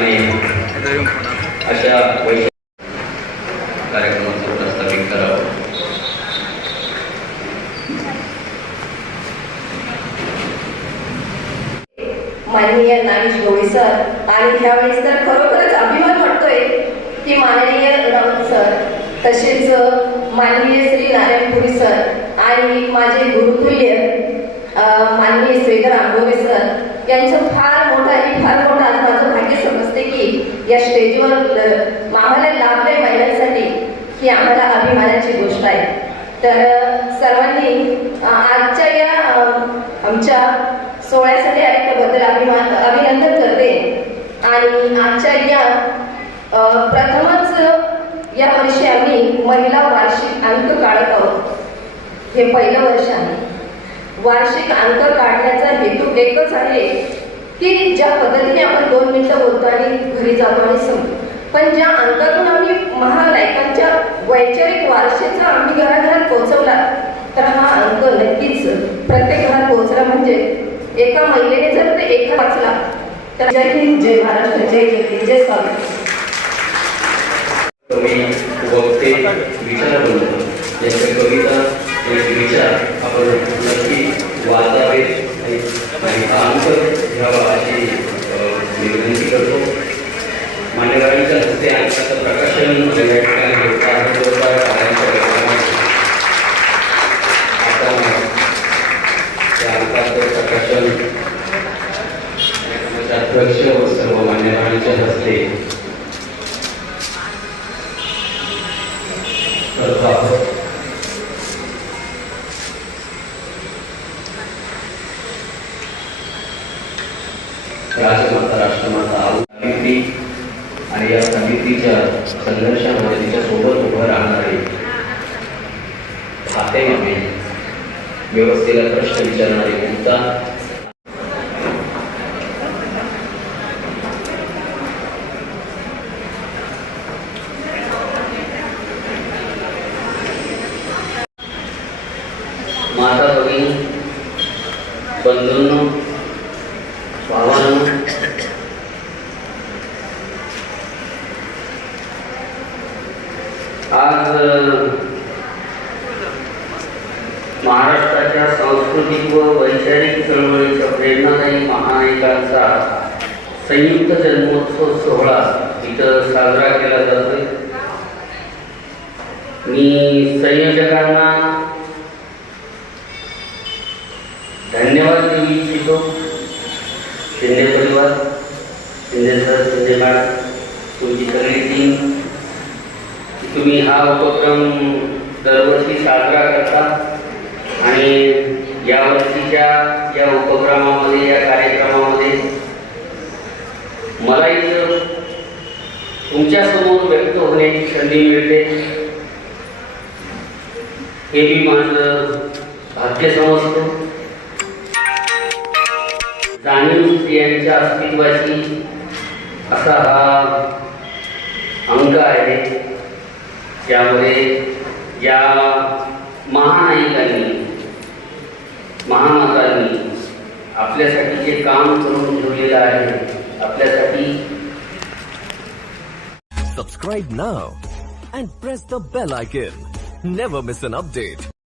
आणि अशा कार्यक्रमाचं प्रस्तावित करावं. माननीय नागेश गवळी सर, आणि ह्यावेळेस तर खरोखरच अभिमान वाटतोय की माननीय राऊत सर, तसेच माननीय श्री नारायणपुरी सर आणि माझे गुरुतुल्य माननीय श्रीधर आंबोरे सर यांचं फार मोठं आज माझं भाग्य समजते की या स्टेजवर आम्हाला लाभलंय महिलांसाठी, ही आम्हाला अभिमानाची गोष्ट आहे. तर सर्वांनी आजच्या या आमच्या सोहळ्यासाठी आल्याबद्दल अभिनंदन करते. आणि आजच्या या प्रथमच या वर्षी आम्ही महिला वार्षिक अंक काढत आहोत. हे पहिलं वर्ष आहे. वार्षिक अंक काढण्याचा हेतू एकच आहे की ज्या पद्धतीने आपण 2 मिनिटं बोलतो आणि घरी जातो आणि संपतो, पण ज्या अंकातून आम्ही महानायकांच्या वैचारिक वारसेचा आम्ही घराघरात पोहोचवला, तर हा अंक नक्कीच प्रत्येक घरात पोहोचला. म्हणजे एका महिलेने जर ते एका वाचला तर जय हिंद, जय महाराष्ट्र, जय जय जय स्वामी. तुम्ही वक्ते विचार बनवतो, याच्या कविता विचार आपण नक्की वाचावेत आणि हा अंक घ्यावा अशी विनंती करतो. मान्यवरांच्या हस्ते अंकाचं प्रकाशन या ठिकाणी होत आहे. त्या अंकाचं प्रकाशन अध्यक्ष व सर्व मान्यवरांच्या हस्ते करतो आहोत. राजमाता राष्ट्रमाता सावित्री आणि या सावित्रीच्या संघर्षामध्ये तिच्या सोबत उभं राहणारे खाते मामे, व्यवस्थेला प्रश्न विचारणारे गुप्ता, माता भगिनी, बंधूंनो, भावांनो, आज महाराष्ट्राच्या सांस्कृतिक व वैचारिक चळवळीच्या प्रेरणादायी महानायकांचा संयुक्त जन्मोत्सव सोहळा इथं साजरा केला जातोय. मी संयोजकांना धन्यवाद देऊ इच्छितो. शिंदे परिवार, शिंदे सर, शिंदे मॅडम, तुमची सगळी टीम, तुम्ही हा उपक्रम दरवर्षी साजरा करता आणि यावर्षीच्या या उपक्रमामध्ये, या कार्यक्रमामध्ये मला इथं तुमच्यासमोर व्यक्त होण्याची संधी मिळते, हे मी माझं भाग्य समजतो. जाणीव स्त्रियांच्या अस्तित्वाची असा हा अंक आहे, ज्यामध्ये या महानायिकांनी, महामातांनी आपल्यासाठी जे काम करून ठेवलेलं आहे, आपल्यासाठी. Subscribe now and press the bell icon. Never miss an update.